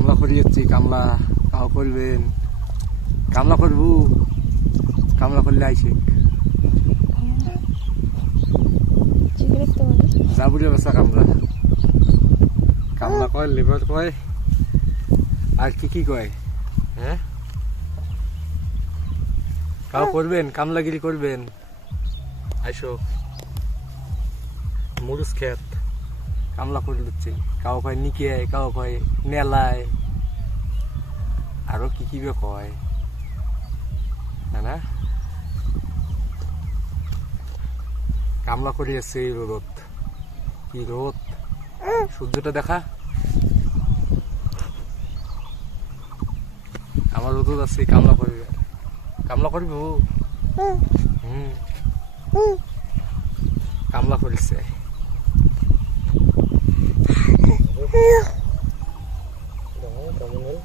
কামলা করি যাচ্ছি, কামলা কাও করবেন, কামলা করবো, কামলা করলে আইসে যাবুরে বাসা কামলা, কামলা কয় লেবার কয় আর কি কি কয়। হ্যাঁ কাও করবেন, কামলাগিরি করবেন, আইসো মুরুস খেত কামলা করে দিচ্ছে। কাউ কয় নিকে, কাউ কয় নেলায়, আরো কি কি কয় না। কামলা করে যাচ্ছে এই রোদ, কি রোদ, সূর্যটা দেখা। আমার রোদ আছে, কামলা করবে, কামলা করবো। কামলা করেছে কেমন হল।